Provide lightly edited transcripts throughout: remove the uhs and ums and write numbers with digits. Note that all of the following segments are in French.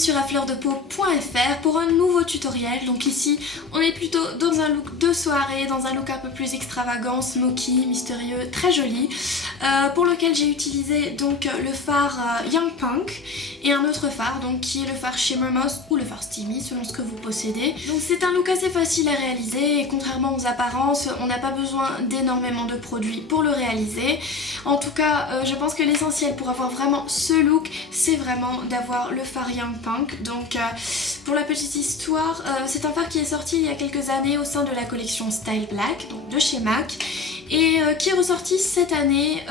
sur afleurdepeau.fr pour un nouveau tutoriel. Donc ici on est plutôt dans un look de soirée, dans un look un peu plus extravagant, smoky, mystérieux, très joli, pour lequel j'ai utilisé donc le fard Young Punk et un autre fard donc qui est le fard Shimmer Moss ou le fard Steamy selon ce que vous possédez. Donc c'est un look assez facile à réaliser et contrairement aux apparences on n'a pas besoin d'énormément de produits pour le réaliser. En tout cas je pense que l'essentiel pour avoir vraiment ce look c'est vraiment d'avoir le fard Young Punk. Donc pour la petite histoire, c'est un fard qui est sorti il y a quelques années au sein de la collection Style Black, donc de chez MAC, et qui est ressorti cette année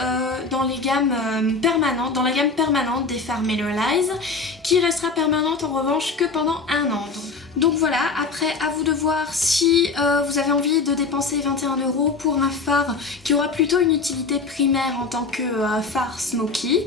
dans les gammes permanentes, dans la gamme permanente des fards Mineralize, qui restera permanente en revanche que pendant un an. Donc voilà, après à vous de voir si vous avez envie de dépenser 21 € pour un fard qui aura plutôt une utilité primaire en tant que fard smoky.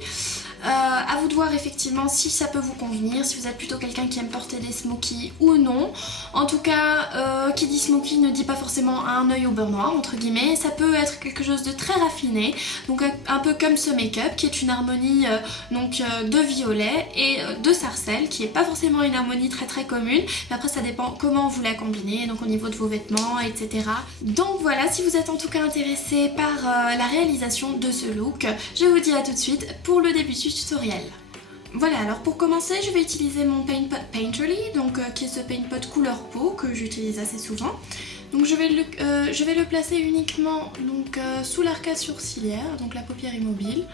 À vous de voir effectivement si ça peut vous convenir, si vous êtes plutôt quelqu'un qui aime porter des smokies ou non. En tout cas, qui dit smoky ne dit pas forcément un œil au beurre noir entre guillemets, ça peut être quelque chose de très raffiné, donc un peu comme ce make-up qui est une harmonie de violet et de sarcelle, qui est pas forcément une harmonie très commune, mais après ça dépend comment vous la combinez, donc au niveau de vos vêtements, etc. Donc voilà, si vous êtes en tout cas intéressé par la réalisation de ce look, je vous dis à tout de suite pour le début du tutoriel. Voilà, alors pour commencer je vais utiliser mon Paint Pot Painterly, donc qui est ce Paint Pot couleur peau que j'utilise assez souvent. Donc je vais le placer uniquement donc, sous l'arcade sourcilière, donc la paupière immobile.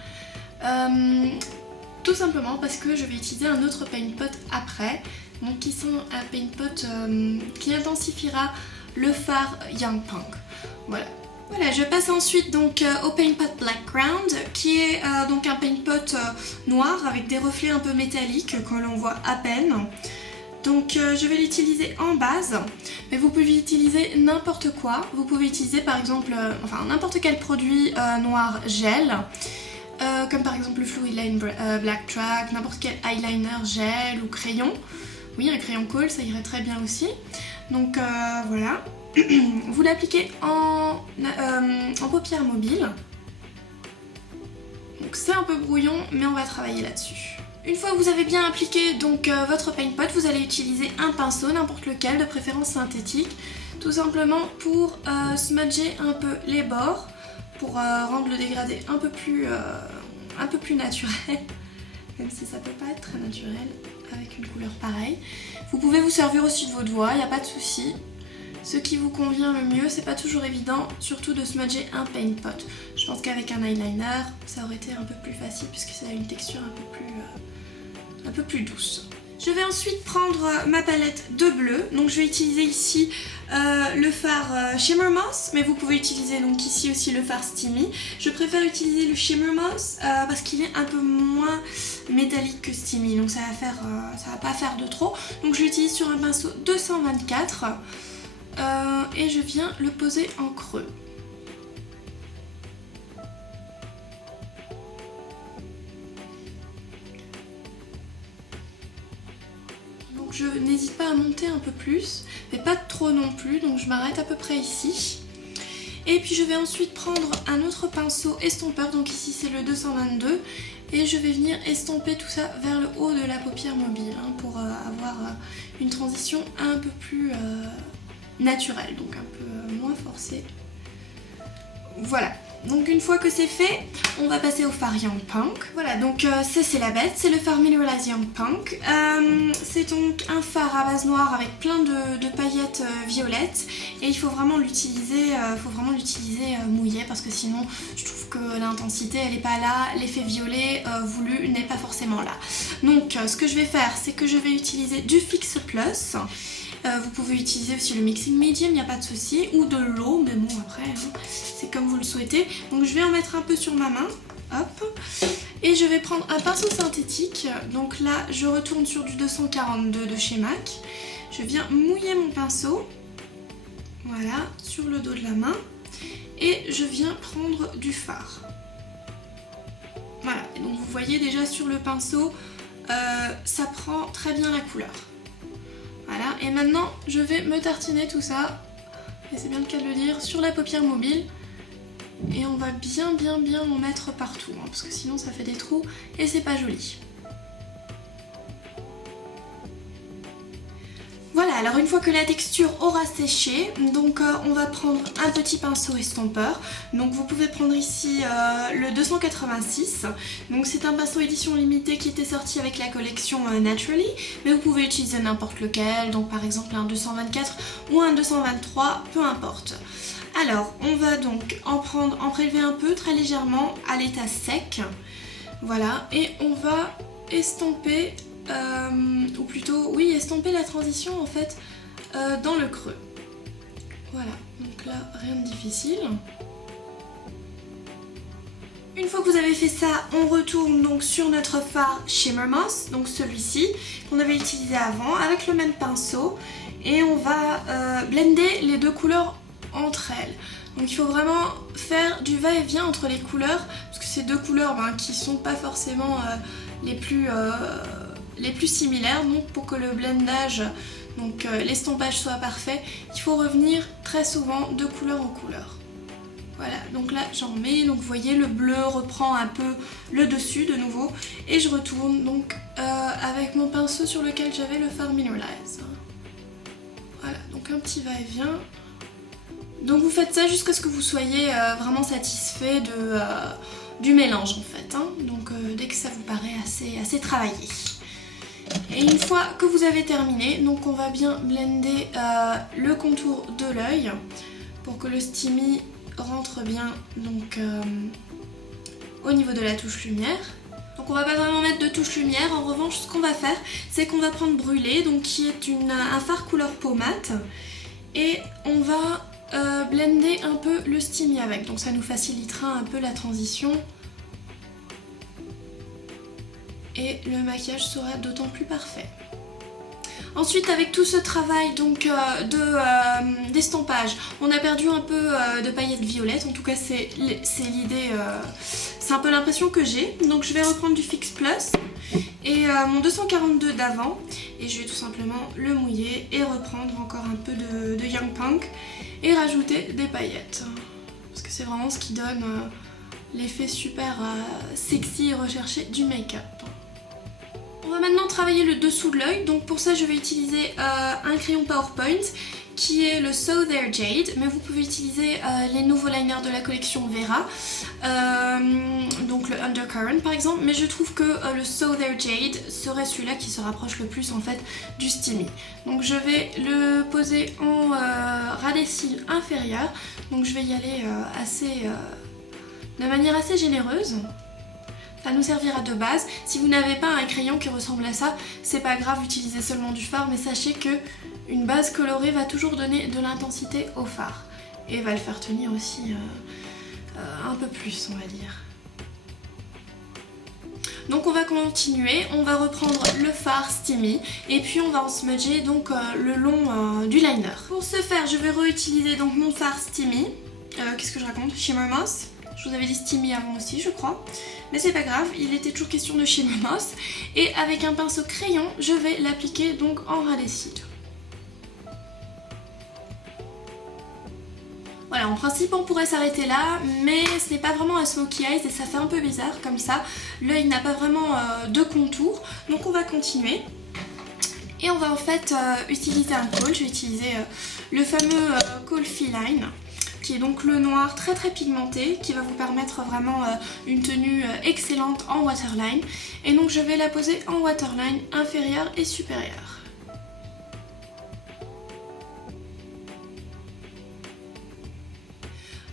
Tout simplement parce que je vais utiliser un autre Paint Pot après, donc qui sont un Paint Pot qui intensifiera le fard Young Punk. Voilà. Voilà, je passe ensuite donc au Paint Pot Black Ground, qui est donc un Paint Pot noir avec des reflets un peu métalliques que l'on voit à peine. Donc je vais l'utiliser en base, mais vous pouvez utiliser n'importe quoi. Vous pouvez utiliser par exemple n'importe quel produit noir gel, comme par exemple le Fluid Line Black Track, n'importe quel eyeliner gel ou crayon. Oui, un crayon colle, ça irait très bien aussi. Donc voilà. Vous l'appliquez en paupière mobile. Donc c'est un peu brouillon, mais on va travailler là-dessus. Une fois que vous avez bien appliqué donc votre paint pot, vous allez utiliser un pinceau, n'importe lequel, de préférence synthétique, tout simplement pour smudger un peu les bords, pour rendre le dégradé un peu plus naturel, même si ça peut pas être très naturel avec une couleur pareille. Vous pouvez vous servir aussi de vos doigts, il n'y a pas de souci. Ce qui vous convient le mieux, c'est pas toujours évident, surtout de smudger un paint pot. Je pense qu'avec un eyeliner, ça aurait été un peu plus facile puisque ça a une texture un peu plus douce. Je vais ensuite prendre ma palette de bleu, donc je vais utiliser ici le fard Shimmer Moss, mais vous pouvez utiliser donc ici aussi le fard Steamy. Je préfère utiliser le Shimmer Moss parce qu'il est un peu moins métallique que Steamy, donc ça va pas faire de trop. Donc je l'utilise sur un pinceau 224. Et je viens le poser en creux. Donc je n'hésite pas à monter un peu plus, mais pas trop non plus, donc je m'arrête à peu près ici. Et puis je vais ensuite prendre un autre pinceau estompeur, donc ici c'est le 222, et je vais venir estomper tout ça vers le haut de la paupière mobile, pour avoir une transition un peu plus naturel, donc un peu moins forcé. Voilà, donc une fois que c'est fait, on va passer au fard Young Punk. Voilà, donc c'est la bête, c'est le fard Mineralize Young Punk. C'est donc un fard à base noire avec plein de paillettes violettes, et il faut vraiment l'utiliser mouillé, parce que sinon je trouve que l'intensité elle n'est pas là, l'effet violet voulu n'est pas forcément là. Donc ce que je vais faire, c'est que je vais utiliser du Fix Plus. Vous pouvez utiliser aussi le mixing medium, il n'y a pas de souci, ou de l'eau, mais bon après c'est comme vous le souhaitez. Donc je vais en mettre un peu sur ma main, hop, et je vais prendre un pinceau synthétique. Donc là je retourne sur du 242 de chez MAC, je viens mouiller mon pinceau, voilà, sur le dos de la main, et je viens prendre du fard. Voilà, et donc vous voyez déjà sur le pinceau, ça prend très bien la couleur. Voilà, et maintenant je vais me tartiner tout ça, et c'est bien le cas de le dire, sur la paupière mobile. Et on va bien en mettre partout, parce que sinon ça fait des trous et c'est pas joli. alors une fois que la texture aura séché, donc on va prendre un petit pinceau estompeur. Donc vous pouvez prendre ici le 286. Donc c'est un pinceau édition limitée qui était sorti avec la collection Naturally, mais vous pouvez utiliser n'importe lequel, donc par exemple un 224 ou un 223, peu importe. Alors on va donc en prélever un peu très légèrement à l'état sec. Voilà, et on va estomper, ou plutôt, oui, estomper la transition en fait dans le creux. Voilà, donc là, rien de difficile. Une fois que vous avez fait ça, on retourne donc sur notre fard Shimmer Moss, donc celui-ci, qu'on avait utilisé avant, avec le même pinceau. Et on va blender les deux couleurs entre elles. Donc il faut vraiment faire du va-et-vient entre les couleurs, parce que c'est deux couleurs qui sont pas forcément les plus similaires. Donc pour que le blendage, donc l'estompage soit parfait, il faut revenir très souvent de couleur en couleur. Voilà, donc là j'en mets, donc vous voyez le bleu reprend un peu le dessus de nouveau, et je retourne donc avec mon pinceau sur lequel j'avais le fard Mineralize. Voilà, donc un petit va-et-vient. Donc vous faites ça jusqu'à ce que vous soyez vraiment satisfait du mélange en fait, hein. Donc dès que ça vous paraît assez travaillé. Et une fois que vous avez terminé, donc on va bien blender le contour de l'œil pour que le steamy rentre bien donc au niveau de la touche lumière. Donc on va pas vraiment mettre de touche lumière, en revanche ce qu'on va faire c'est qu'on va prendre Brûlé, donc qui est un fard couleur peau mat, et on va blender un peu le steamy avec, donc ça nous facilitera un peu la transition et le maquillage sera d'autant plus parfait. Ensuite, avec tout ce travail donc d'estompage, on a perdu un peu de paillettes violettes, en tout cas c'est l'idée, c'est un peu l'impression que j'ai. Donc je vais reprendre du Fix Plus et mon 242 d'avant, et je vais tout simplement le mouiller et reprendre encore un peu de Young Punk et rajouter des paillettes, parce que c'est vraiment ce qui donne l'effet super sexy et recherché du make-up. On va maintenant travailler le dessous de l'œil, donc pour ça je vais utiliser un crayon PowerPoint qui est le So There Jade, mais vous pouvez utiliser les nouveaux liners de la collection Vera, donc le Undercurrent par exemple, mais je trouve que le So There Jade serait celui-là qui se rapproche le plus en fait du steamy. Donc je vais le poser en ras des cils inférieur, donc je vais y aller de manière assez généreuse. Ça nous servira de base. Si vous n'avez pas un crayon qui ressemble à ça, c'est pas grave, utilisez seulement du fard, mais sachez que une base colorée va toujours donner de l'intensité au fard et va le faire tenir aussi un peu plus, on va dire. Donc on va continuer, on va reprendre le fard Steamy et puis on va en smudger donc le long du liner. Pour ce faire, je vais réutiliser donc mon fard Steamy. Qu'est-ce que je raconte? Shimmer Moss. Je vous avais dit Steamy avant aussi, je crois. Mais c'est pas grave, il était toujours question de Shimmer Moss. Et avec un pinceau crayon, je vais l'appliquer donc en ras des cils. Voilà, en principe on pourrait s'arrêter là, mais ce n'est pas vraiment un smokey eyes et ça fait un peu bizarre comme ça. L'œil n'a pas vraiment de contour, donc on va continuer. Et on va en fait utiliser un kohl. Je vais utiliser le fameux kohl Feline, qui est donc le noir très pigmenté, qui va vous permettre vraiment une tenue excellente en waterline. Et donc je vais la poser en waterline inférieure et supérieure.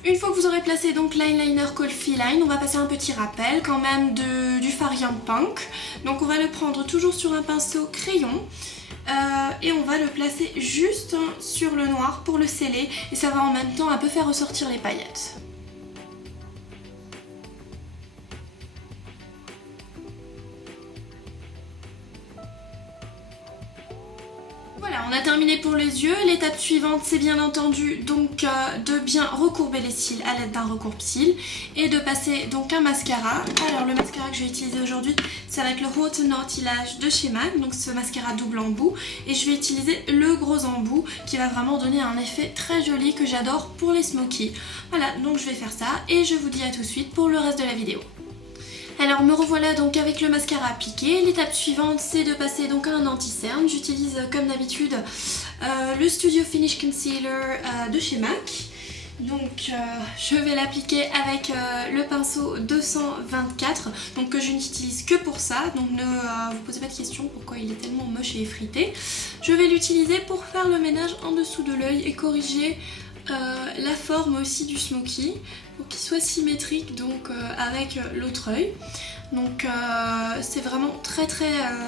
Une fois que vous aurez placé donc l'eyeliner Kohl Feline, on va passer un petit rappel quand même du fard Young Punk. Donc on va le prendre toujours sur un pinceau crayon. Et on va le placer juste sur le noir pour le sceller, et ça va en même temps un peu faire ressortir les paillettes. Voilà, on a terminé pour les yeux. L'étape suivante, c'est bien entendu donc de bien recourber les cils à l'aide d'un recourbe-cils et de passer donc un mascara. Alors le mascara que je vais utiliser aujourd'hui, ça va être le Haute Naughty Lash de chez MAC, donc ce mascara double embout, et je vais utiliser le gros embout qui va vraiment donner un effet très joli que j'adore pour les smokies. Voilà, donc je vais faire ça et je vous dis à tout de suite pour le reste de la vidéo. Alors me revoilà donc avec le mascara appliqué. L'étape suivante c'est de passer donc à un anti-cerne. J'utilise comme d'habitude le Studio Finish Concealer de chez MAC. Donc je vais l'appliquer avec le pinceau 224, donc que je n'utilise que pour ça, donc ne vous posez pas de questions pourquoi il est tellement moche et effrité. Je vais l'utiliser pour faire le ménage en dessous de l'œil et corriger la forme aussi du smoky pour qu'il soit symétrique donc avec l'autre œil. Donc c'est vraiment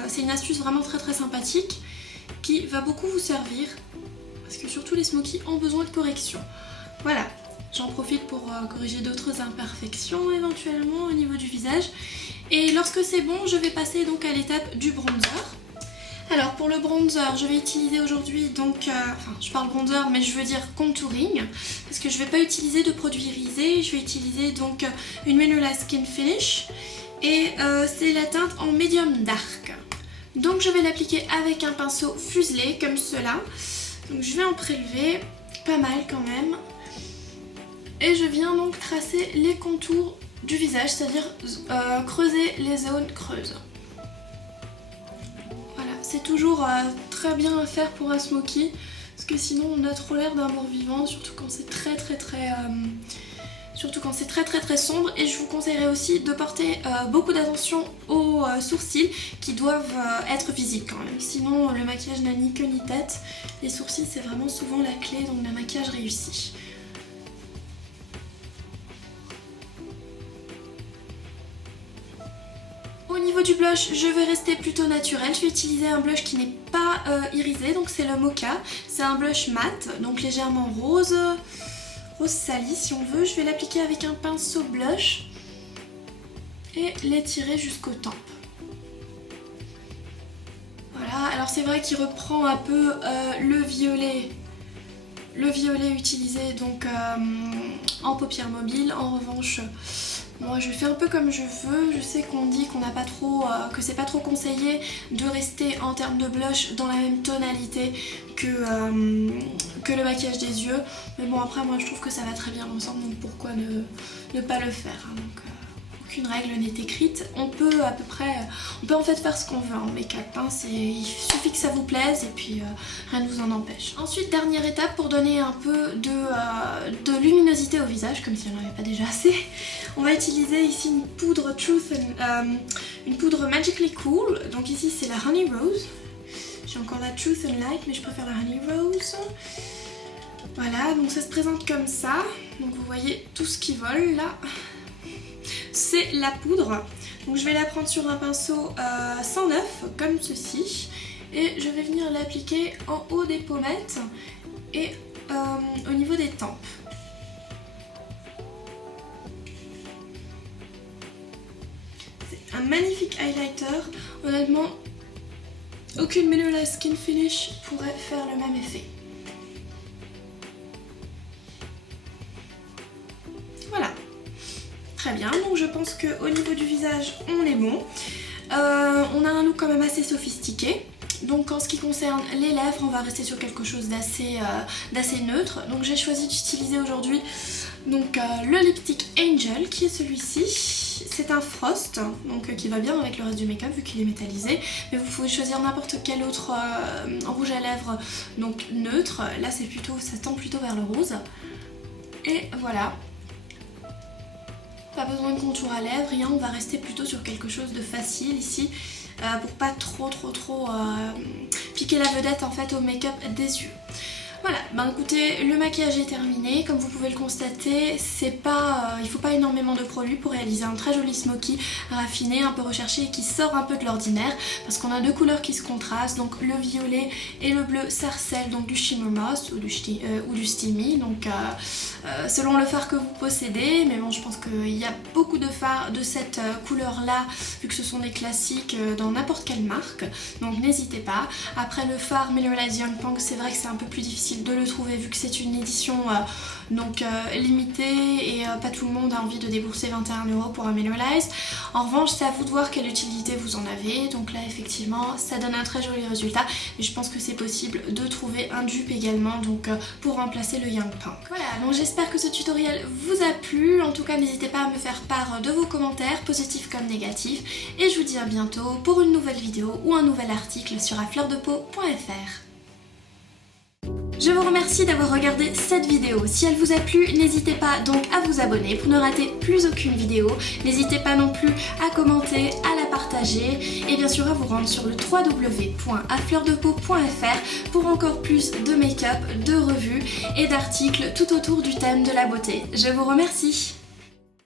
c'est une astuce vraiment très sympathique qui va beaucoup vous servir parce que surtout les smokies ont besoin de correction. Voilà, j'en profite pour corriger d'autres imperfections éventuellement au niveau du visage. Et lorsque c'est bon, je vais passer donc à l'étape du bronzer. Alors pour le bronzer, je vais utiliser aujourd'hui donc, enfin je parle bronzer mais je veux dire contouring, parce que je ne vais pas utiliser de produit irisé, je vais utiliser donc une Mineral Skin Finish et c'est la teinte en medium dark. Donc je vais l'appliquer avec un pinceau fuselé comme cela. Donc je vais en prélever pas mal quand même. Et je viens donc tracer les contours du visage, c'est-à-dire creuser les zones creuses. Voilà, c'est toujours très bien à faire pour un smoky, parce que sinon on a trop l'air d'un mort-vivant, surtout quand c'est très sombre. Et je vous conseillerais aussi de porter beaucoup d'attention aux sourcils qui doivent être visibles quand même. Sinon le maquillage n'a ni queue ni tête. Les sourcils c'est vraiment souvent la clé donc d'un maquillage réussi. Au niveau du blush, je vais rester plutôt naturel. Je vais utiliser un blush qui n'est pas irisé, donc c'est le Mocha. C'est un blush mat, donc légèrement rose sali si on veut. Je vais l'appliquer avec un pinceau blush et l'étirer jusqu'aux tempes. Voilà, alors c'est vrai qu'il reprend un peu le violet utilisé donc en paupières mobiles. En revanche, moi je fais un peu comme je veux. Je sais qu'on dit qu'on n'a pas trop, que c'est pas trop conseillé de rester en termes de blush dans la même tonalité que le maquillage des yeux. Mais bon après moi je trouve que ça va très bien ensemble, donc pourquoi ne pas le faire hein. Donc, aucune règle n'est écrite, on peut à peu près, on peut en fait faire ce qu'on veut en make-up, hein. Il suffit que ça vous plaise et puis rien ne vous en empêche. Ensuite, dernière étape pour donner un peu de luminosité au visage, comme si on n'en avait pas déjà assez, on va utiliser ici une poudre une poudre Magically Cool, donc ici c'est la Honey Rose. J'ai encore la Truth and Light mais je préfère la Honey Rose. Voilà, donc ça se présente comme ça, donc vous voyez tout ce qui vole là. C'est la poudre, donc je vais la prendre sur un pinceau 109 comme ceci et je vais venir l'appliquer en haut des pommettes et au niveau des tempes. C'est un magnifique highlighter, honnêtement aucune Mineral Skin Finish pourrait faire le même effet. Voilà. Très bien, donc je pense qu'au niveau du visage on est bon. On a un look quand même assez sophistiqué. Donc en ce qui concerne les lèvres, on va rester sur quelque chose d'assez neutre. Donc j'ai choisi d'utiliser aujourd'hui le lipstick Angel qui est celui-ci. C'est un Frost, donc qui va bien avec le reste du make-up vu qu'il est métallisé. Mais vous pouvez choisir n'importe quel autre rouge à lèvres donc neutre. Là c'est plutôt, ça tend plutôt vers le rose. Et voilà. Pas besoin de contour à lèvres, rien, on va rester plutôt sur quelque chose de facile ici pour pas trop piquer la vedette en fait au make-up des yeux. Voilà, ben écoutez, le maquillage est terminé. Comme vous pouvez le constater, il faut pas énormément de produits pour réaliser un très joli smoky raffiné, un peu recherché et qui sort un peu de l'ordinaire parce qu'on a deux couleurs qui se contrastent, donc le violet et le bleu sarcelle, donc du Shimmer Moss ou du Steamy, donc selon le fard que vous possédez. Mais bon, je pense qu'il y a beaucoup de fards de cette couleur là, vu que ce sont des classiques dans n'importe quelle marque, donc n'hésitez pas. Après le fard Mineralized Young Punk, c'est vrai que c'est un peu plus difficile difficile de le trouver vu que c'est une édition limitée et pas tout le monde a envie de débourser 21 € pour un Mineralize. En revanche, c'est à vous de voir quelle utilité vous en avez. Donc là effectivement ça donne un très joli résultat, mais je pense que c'est possible de trouver un dupe également donc pour remplacer le Young Punk. Voilà, donc j'espère que ce tutoriel vous a plu. En tout cas n'hésitez pas à me faire part de vos commentaires, positifs comme négatifs, et je vous dis à bientôt pour une nouvelle vidéo ou un nouvel article sur afleurdepeau.fr. Je vous remercie d'avoir regardé cette vidéo. Si elle vous a plu, n'hésitez pas donc à vous abonner pour ne rater plus aucune vidéo. N'hésitez pas non plus à commenter, à la partager et bien sûr à vous rendre sur le www.afleurdepeau.fr pour encore plus de make-up, de revues et d'articles tout autour du thème de la beauté. Je vous remercie.